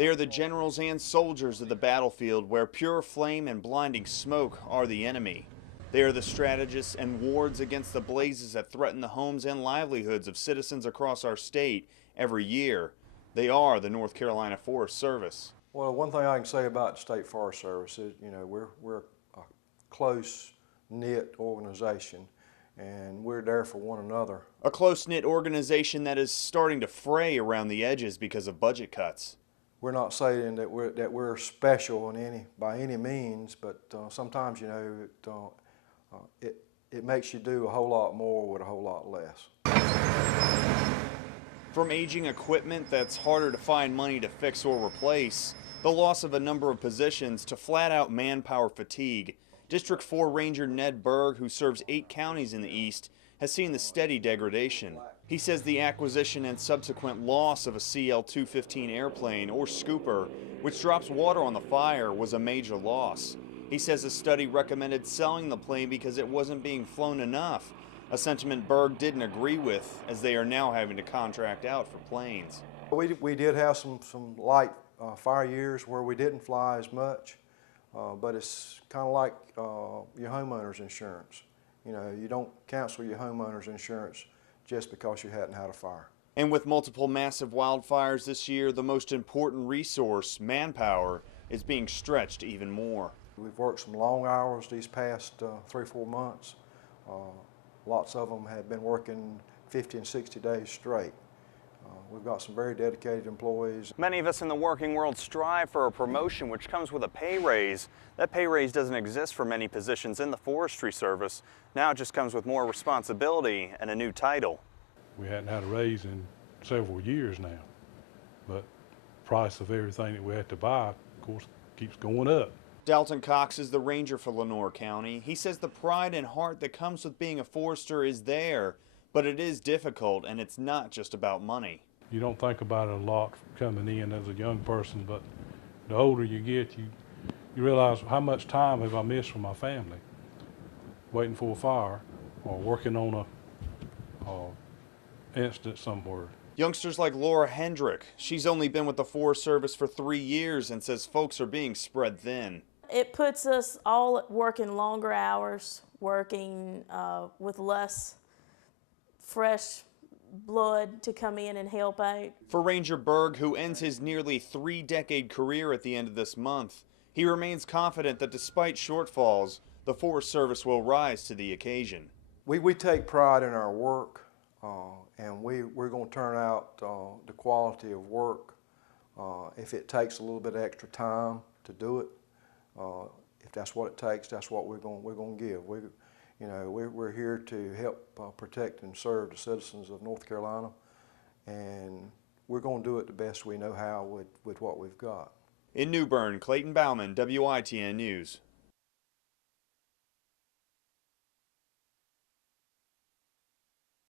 They are the generals and soldiers of the battlefield where pure flame and blinding smoke are the enemy. They are the strategists and wards against the blazes that threaten the homes and livelihoods of citizens across our state every year. They are the North Carolina Forest Service. Well, one thing I can say about the State Forest Service is, we're a close-knit organization, and we're there for one another. A close-knit organization that is starting to fray around the edges because of budget cuts. We're not saying that we're special by any means, but sometimes it makes you do a whole lot more with a whole lot less. From aging equipment that's harder to find money to fix or replace, the loss of a number of positions, to flat-out manpower fatigue, District 4 Ranger Ned Berg, who serves 8 counties in the east, has seen the steady degradation. He says the acquisition and subsequent loss of a CL-215 airplane, or scooper, which drops water on the fire, was a major loss. He says a study recommended selling the plane because it wasn't being flown enough, a sentiment Berg didn't agree with, as they are now having to contract out for planes. We did have some light fire years where we didn't fly as much, but it's kind of like your homeowner's insurance. You don't cancel your homeowner's insurance just because you hadn't had a fire. And with multiple massive wildfires this year, the most important resource, manpower, is being stretched even more. We've worked some long hours these past 3 or 4 months. Lots of them have been working 50 and 60 days straight. We've got some very dedicated employees. Many of us in the working world strive for a promotion which comes with a pay raise. That pay raise doesn't exist for many positions in the Forestry Service. Now it just comes with more responsibility and a new title. We hadn't had a raise in several years now, but the price of everything that we had to buy, of course, keeps going up. Dalton Cox is the ranger for Lenoir County. He says the pride and heart that comes with being a forester is there, but it is difficult, and it's not just about money. You don't think about it a lot coming in as a young person, but the older you get, you realize how much time have I missed from my family, waiting for a fire or working on a incident somewhere. Youngsters like Laura Hendrick, she's only been with the Forest Service for 3 years and says folks are being spread thin. It puts us all working longer hours, working with less fresh blood to come in and help out. For Ranger Berg, who ends his nearly 3-decade career at the end of this month, he remains confident that despite shortfalls, the Forest Service will rise to the occasion. We take pride in our work, and we're going to turn out the quality of work. If it takes a little bit of extra time to do it, if that's what it takes, that's what we're going to give. We're here to help protect and serve the citizens of North Carolina, and we're going to do it the best we know how with what we've got. In New Bern, Clayton Bauman, WITN News.